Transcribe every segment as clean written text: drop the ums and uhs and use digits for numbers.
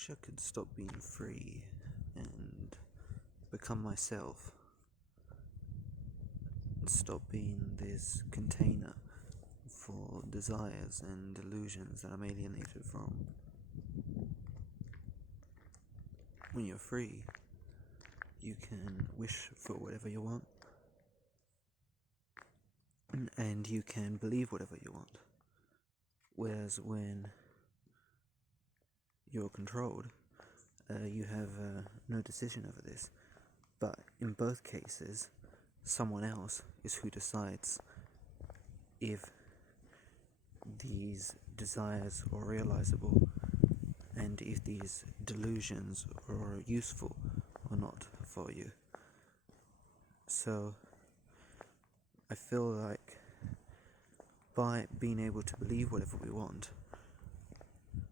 wish I could stop being free and become myself. Stop being this container for desires and delusions that I'm alienated from. When you're free, you can wish for whatever you want, and you can believe whatever you want. Whereas when you're controlled, you have no decision over this. But in both cases, someone else is who decides if these desires are realizable and if these delusions are useful or not for you. So I feel like by being able to believe whatever we want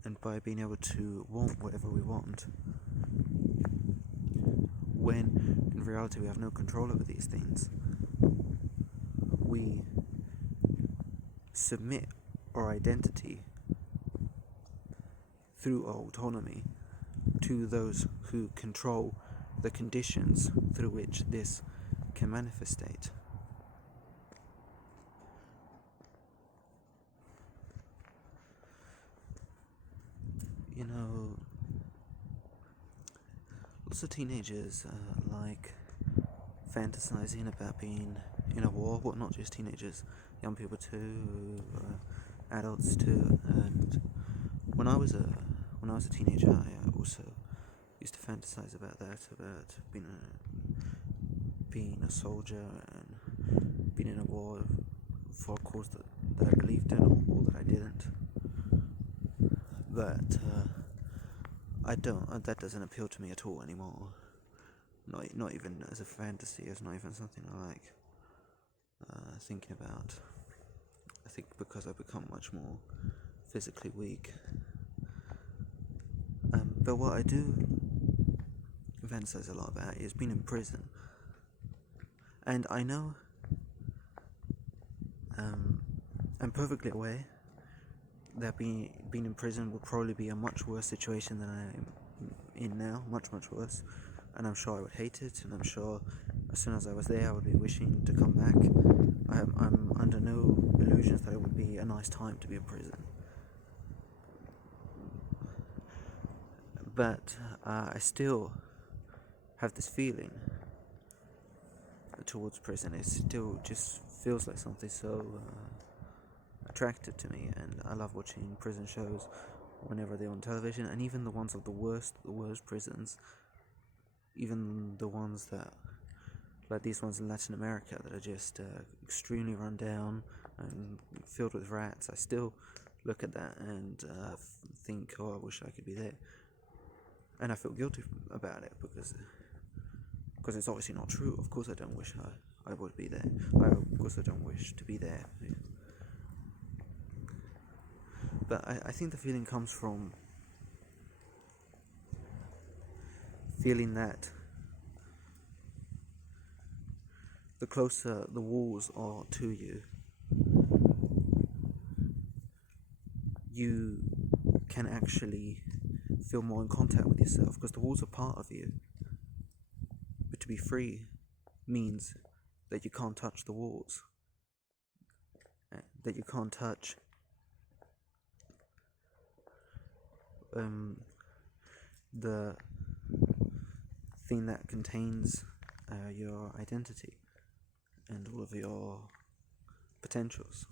and by being able to want whatever we want, when in reality we have no control over these things, we submit our identity through our autonomy to those who control the conditions through which this can manifestate. You know, lots of teenagers like fantasizing about being in a war. Well, not just teenagers, young people too, adults too. And when I was a teenager, I also used to fantasize about that, about being a soldier and being in a war for a cause that I believed in or that I didn't. But I don't. That doesn't appeal to me at all anymore. Not even as a fantasy. It's not even something I like thinking about. I think because I've become much more physically weak. But what I do fantasize a lot about is being in prison. And I know I'm perfectly aware that being in prison would probably be a much worse situation than I am in now, much worse, and I'm sure I would hate it, and I'm sure as soon as I was there I would be wishing to come back. I'm under no illusions that it would be a nice time to be in prison. But I still have this feeling towards prison. It still just feels like something so attractive to me, and I love watching prison shows whenever they're on television, and even the ones of the worst prisons, even the ones that, like these ones in Latin America, that are just extremely run down and filled with rats. I still look at that and think, oh, I wish I could be there, and I feel guilty about it because it's obviously not true. Of course I don't wish I would be there. Of course I don't wish to be there. But I think the feeling comes from feeling that the closer the walls are to you, you can actually feel more in contact with yourself, because the walls are part of you. But to be free means that you can't touch the walls, that you can't touch the thing that contains your identity and all of your potentials.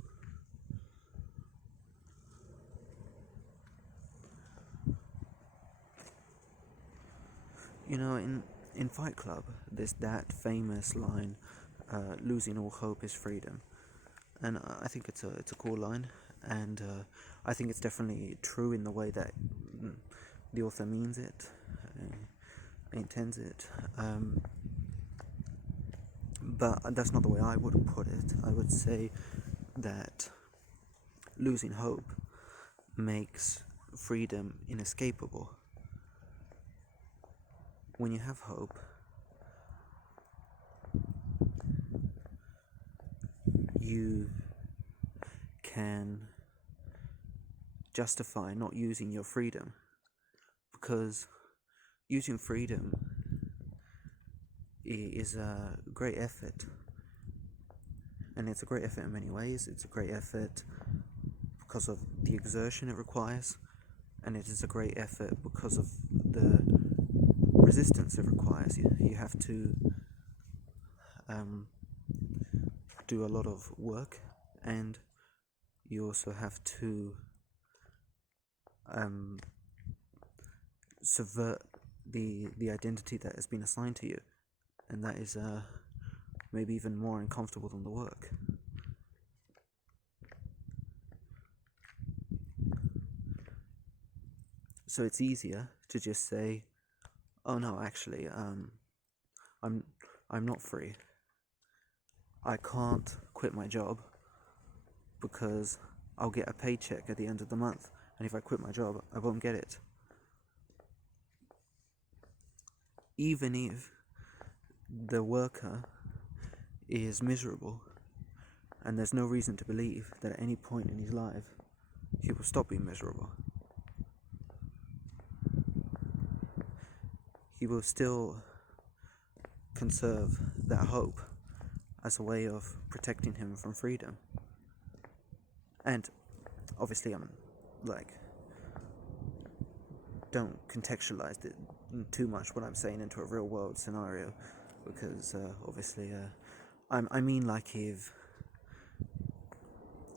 You know, in Fight Club, there's that famous line, "Losing all hope is freedom," and I think it's a cool line, and I think it's definitely true in the way that the author means it, intends it. But that's not the way I would put it. I would say that losing hope makes freedom inescapable. When you have hope, you can justify not using your freedom, because using freedom is a great effort, and it's a great effort in many ways. It's a great effort because of the exertion it requires, and it is a great effort because of the resistance it requires. You have to do a lot of work, and you also have to subvert the identity that has been assigned to you, and that is maybe even more uncomfortable than the work. So it's easier to just say, "Oh no, actually, I'm not free. I can't quit my job because I'll get a paycheck at the end of the month, and if I quit my job, I won't get it." Even if the worker is miserable, and there's no reason to believe that at any point in his life he will stop being miserable, he will still conserve that hope as a way of protecting him from freedom. And obviously, don't contextualize it too much what I'm saying into a real world scenario, because obviously I mean, like, if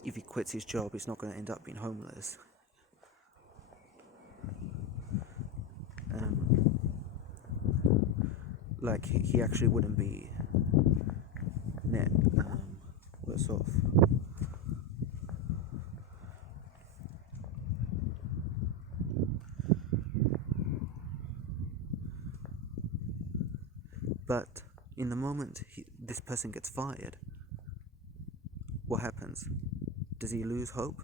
he quits his job, he's not going to end up being homeless. Like, he actually wouldn't be net worse off. But in the moment this person gets fired, what happens? Does he lose hope?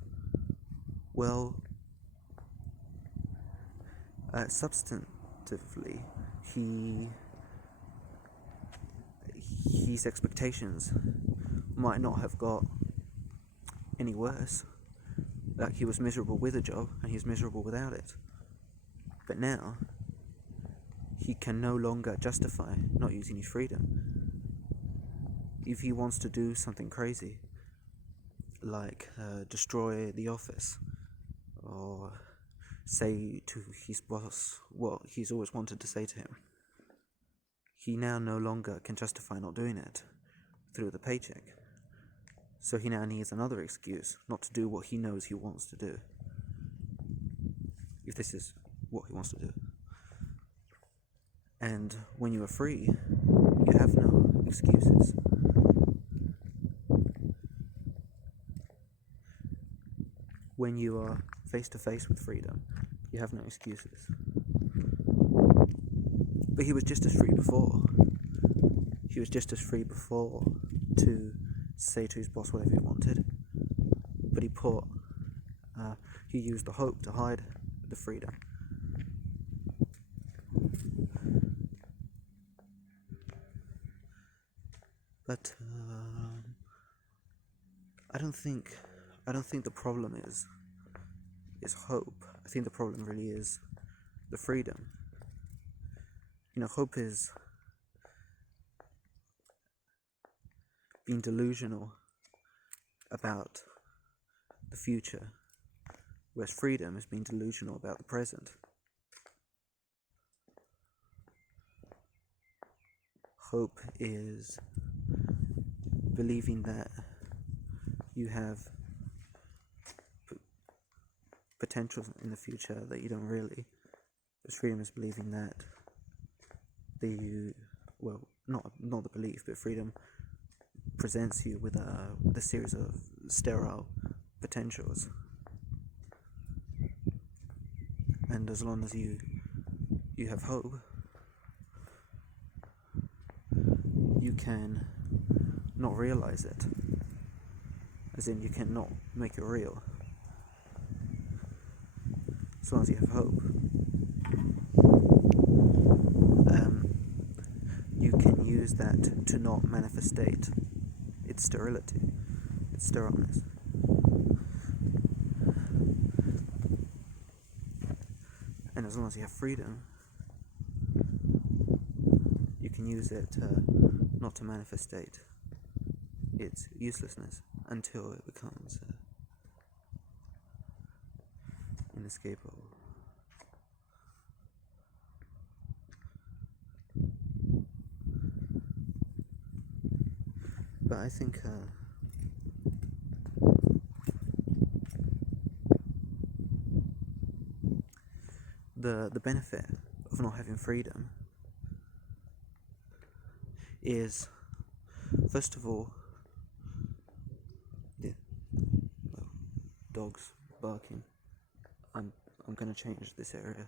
Well, substantively, his expectations might not have got any worse. Like, he was miserable with a job, and he's miserable without it. But now, he can no longer justify not using his freedom. If he wants to do something crazy, like destroy the office, or say to his boss what he's always wanted to say to him, he now no longer can justify not doing it through the paycheck. So he now needs another excuse not to do what he knows he wants to do, if this is what he wants to do. And when you are free, you have no excuses. When you are face to face with freedom, you have no excuses. But he was just as free before. He was just as free before to say to his boss whatever he wanted. But he used the hope to hide the freedom. But I don't think the problem is hope. I think the problem really is the freedom. Hope is being delusional about the future, whereas freedom is being delusional about the present. Hope is believing that you have potential in the future that you don't really. Whereas freedom is believing that not the belief, but freedom presents you with a series of sterile potentials. And as long as you have hope, you can not realize it. As in, you cannot make it real. As long as you have hope, you can use that to not manifestate its sterility, its sterileness. And and as long as you have freedom, you can use it not to manifestate its uselessness until it becomes inescapable. But I think the benefit of not having freedom is, first of all, dogs barking. I'm gonna change this area.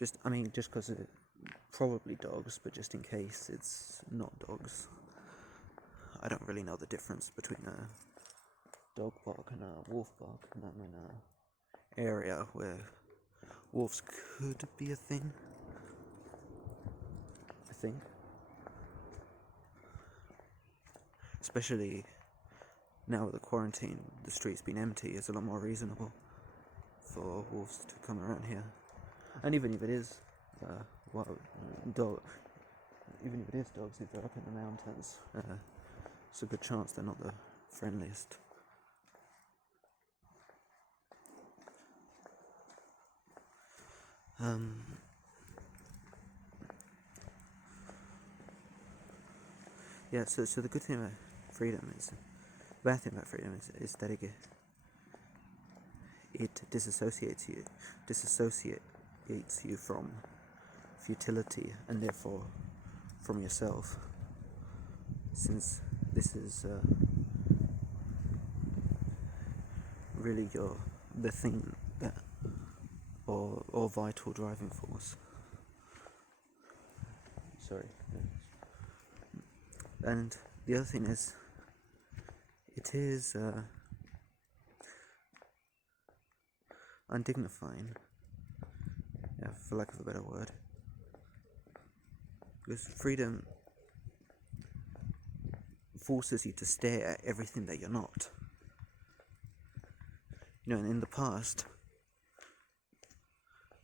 Just because it probably dogs, but just in case it's not dogs. I don't really know the difference between a dog bark and a wolf bark, and I'm in an area where wolves could be a thing, I think. Especially now with the quarantine, the streets being empty, it's a lot more reasonable for wolves to come around here. And even if it is even if it is dogs, if they're up in the mountains, it's a good chance they're not the friendliest. Yeah, so the good thing about freedom is, the bad thing about freedom is that it disassociates you from futility and therefore from yourself, since this is really the thing that or vital driving force. Sorry. And the other thing is, it is undignifying, for lack of a better word, because freedom forces you to stare at everything that you're not. And in the past,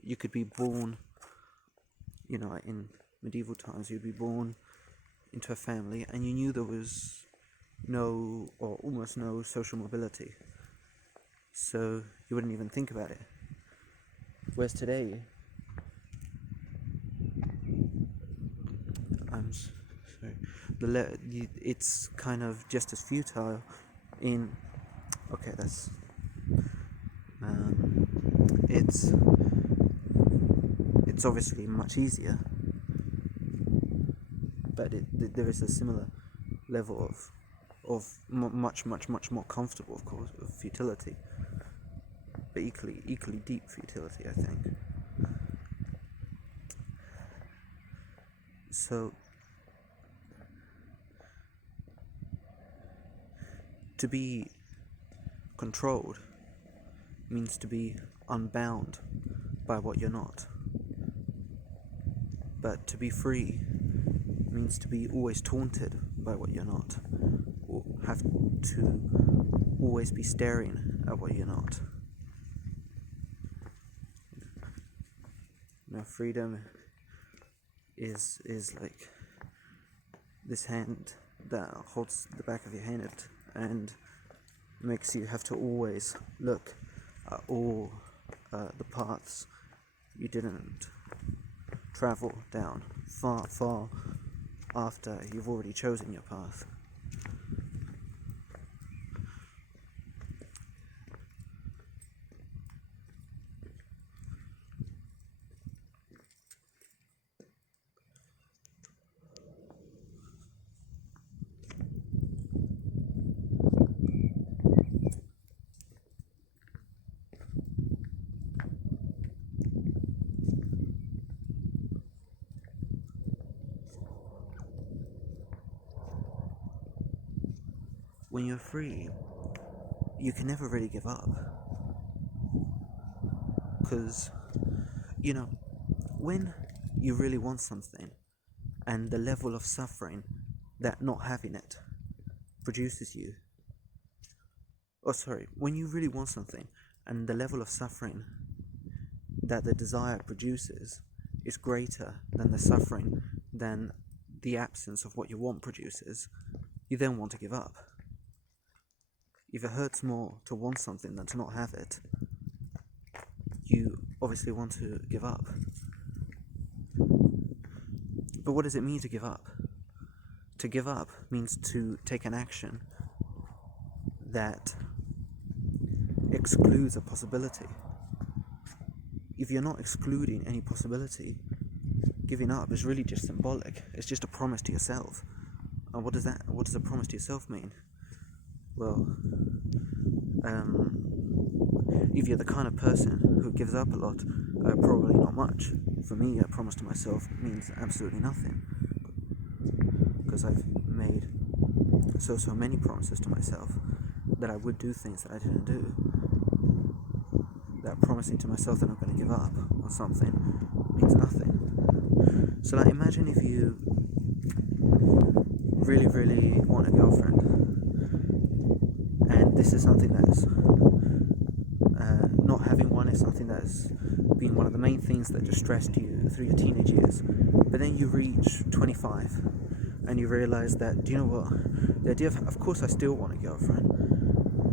you could be born, in medieval times, you'd be born into a family and you knew there was no or almost no social mobility, so you wouldn't even think about it. Whereas today, it's kind of just as futile in, okay, that's it's obviously much easier, but there is a similar level of much more comfortable, of course, of futility, but equally deep futility, I think. So to be controlled means to be unbound by what you're not, but to be free means to be always taunted by what you're not, or have to always be staring at what you're not. Freedom is like this hand that holds the back of your hand and makes you have to always look at all the paths you didn't travel down far after you've already chosen your path. When you're free, you can never really give up. Because, when you really want something, and the level of suffering that not having it produces you, when you really want something, and the level of suffering that the desire produces is greater than the suffering, than the absence of what you want produces, you then want to give up. If it hurts more to want something than to not have it, you obviously want to give up. But what does it mean to give up? To give up means to take an action that excludes a possibility. If you're not excluding any possibility, giving up is really just symbolic. It's just a promise to yourself. And what does a promise to yourself mean? Well, if you're the kind of person who gives up a lot, probably not much. For me, a promise to myself means absolutely nothing, because I've made so many promises to myself that I would do things that I didn't do. That promising to myself that I'm going to give up on something means nothing. So like, imagine if you really, really want a girlfriend, and this is something that is not having one is something that has been one of the main things that distressed you through your teenage years. But then you reach 25 and you realize that, do you know what, the idea of course I still want a girlfriend,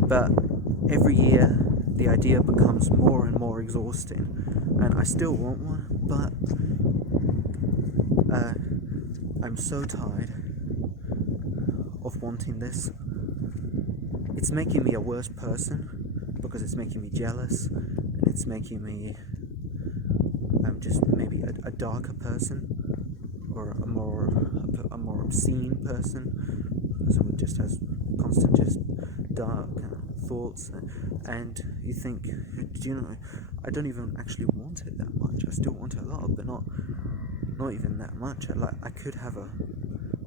but every year the idea becomes more and more exhausting, and I still want one, but I'm so tired of wanting this. It's making me a worse person, because it's making me jealous, and it's making me just maybe a darker person, or a more obscene person, someone just has constant just dark thoughts, and you think, do you know, I don't even actually want it that much. I still want it a lot, but not even that much. I could have a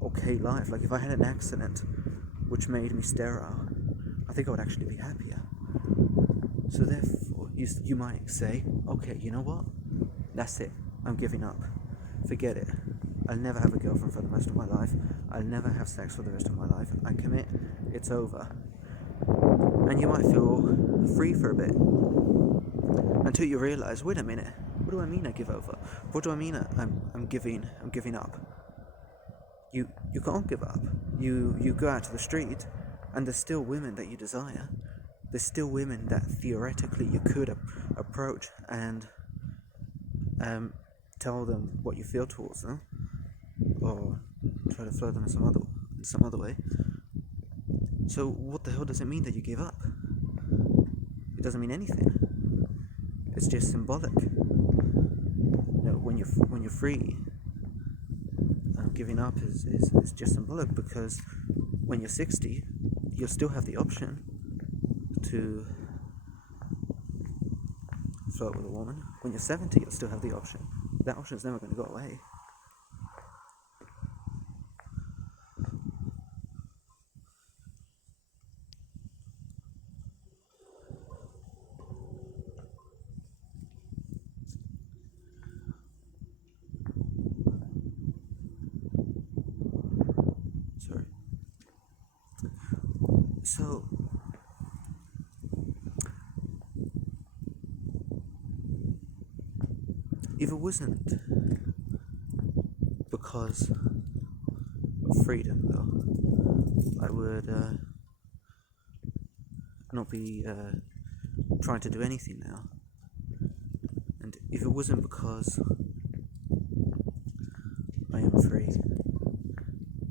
okay life. Like, if I had an accident which made me sterile, I think I would actually be happier. So therefore, you might say, okay, you know what? That's it. I'm giving up. Forget it. I'll never have a girlfriend for the rest of my life. I'll never have sex for the rest of my life. I commit. It's over. And you might feel free for a bit, until you realize, wait a minute. What do I mean I give over? What do I mean I'm giving up? You can't give up. You go out to the street, and there's still women that you desire. There's still women that theoretically you could approach and tell them what you feel towards them, or try to flirt them in some other way. So what the hell does it mean that you give up? It doesn't mean anything. It's just symbolic. You know, when you're free, giving up is just symbolic, because when you're 60, you'll still have the option to flirt with a woman. When you're 70, you'll still have the option. That option is never going to go away. Sorry. So, if it wasn't because of freedom, though, I would not be trying to do anything now. And if it wasn't because I am free,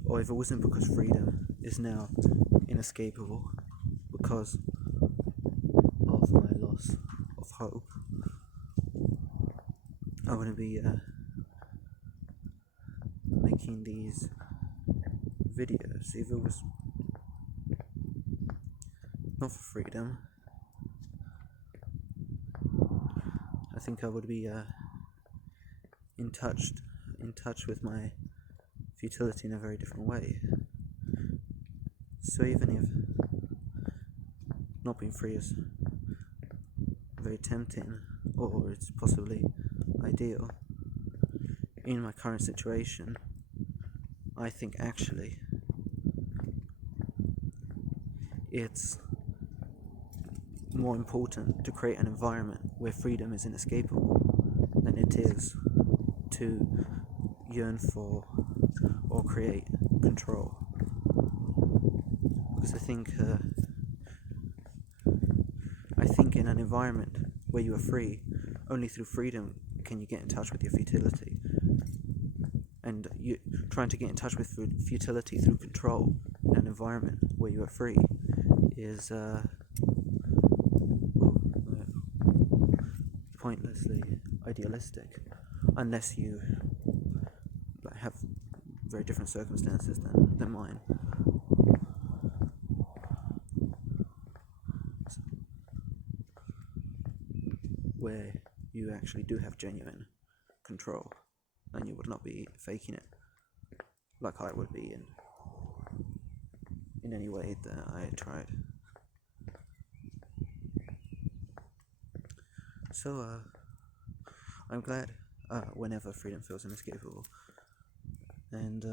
or if it wasn't because freedom is now inescapable because of my loss of hope, I wouldn't be making these videos. If it was not for freedom, I think I would be in touch with my futility in a very different way. So even if not being free is very tempting, or it's possibly ideal, in my current situation, I think actually it's more important to create an environment where freedom is inescapable. it is to yearn for or create control. Because I think in an environment where you are free, only through freedom can you get in touch with your futility. And you trying to get in touch with futility through control in an environment where you are free is pointlessly idealistic, unless you have very different circumstances than mine. Where you actually do have genuine control and you would not be faking it like I would be in any way that I tried. So I'm glad whenever freedom feels inescapable, and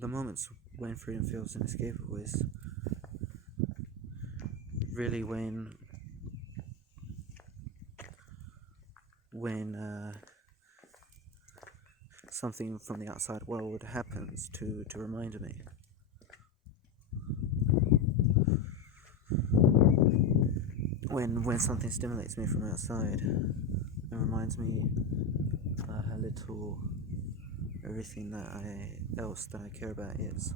the moments when freedom feels inescapable is really when something from the outside world happens to remind me. When something stimulates me from outside and reminds me how little everything else that I care about is,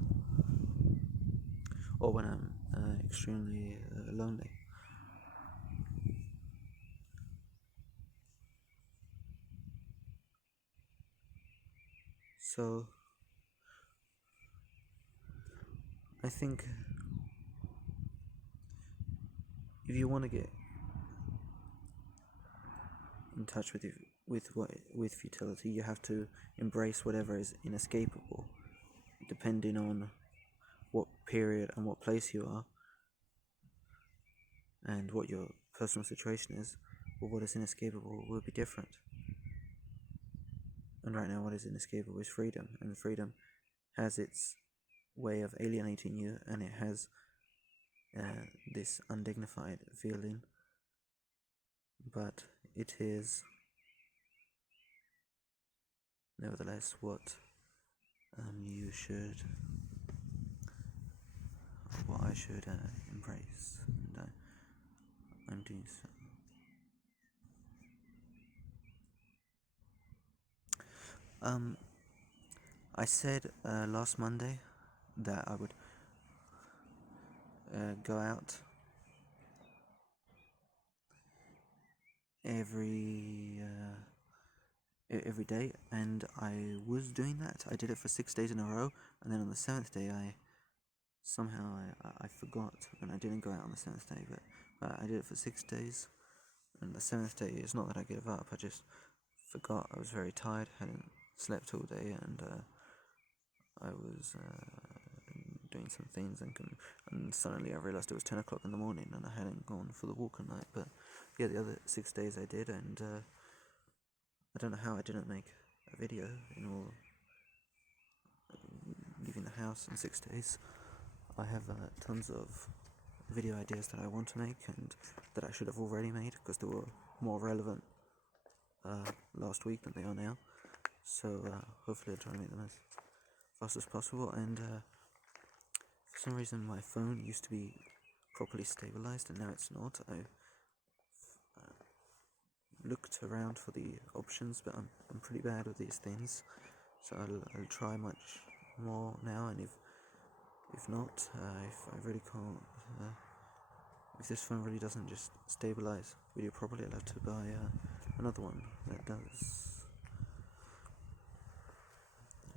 or when I'm extremely lonely. So I think if you want to get in touch with futility, you have to embrace whatever is inescapable, depending on what period and what place you are, and what your personal situation is. Or what is inescapable will be different. And right now, what is inescapable is freedom, and freedom has its way of alienating you, and it has this undignified feeling, but it is nevertheless what I should embrace, and I'm doing so. I said last Monday that I would go out every day, and I was doing that. I did it for 6 days in a row, and then on the 7th day I forgot, and I didn't go out on the 7th day, but I did it for 6 days, and the 7th day, it's not that I gave up, I just forgot. I was very tired, hadn't slept all day, and I was doing some things, and suddenly I realised it was 10 o'clock in the morning, and I hadn't gone for the walk at night. But yeah, the other 6 days I did, and I don't know how I didn't make a video in all leaving the house in 6 days. I have tons of video ideas that I want to make and that I should have already made, because they were more relevant last week than they are now. So hopefully I'll try to make them as fast as possible. And for some reason my phone used to be properly stabilized and now it's not. I've looked around for the options, but I'm pretty bad with these things, so I'll try much more now. And if not, if I really can't, if this phone really doesn't just stabilize video properly, I'll have to buy another one that does.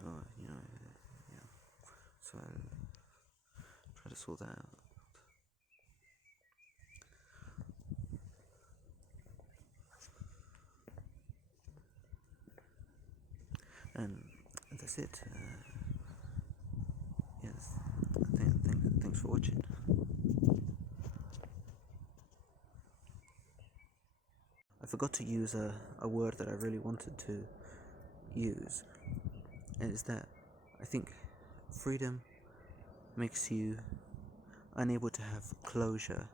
Yeah. So I'll try to sort that out. And that's it. Yes. Thanks for watching. I forgot to use a word that I really wanted to use, and it's that I think freedom makes you unable to have closure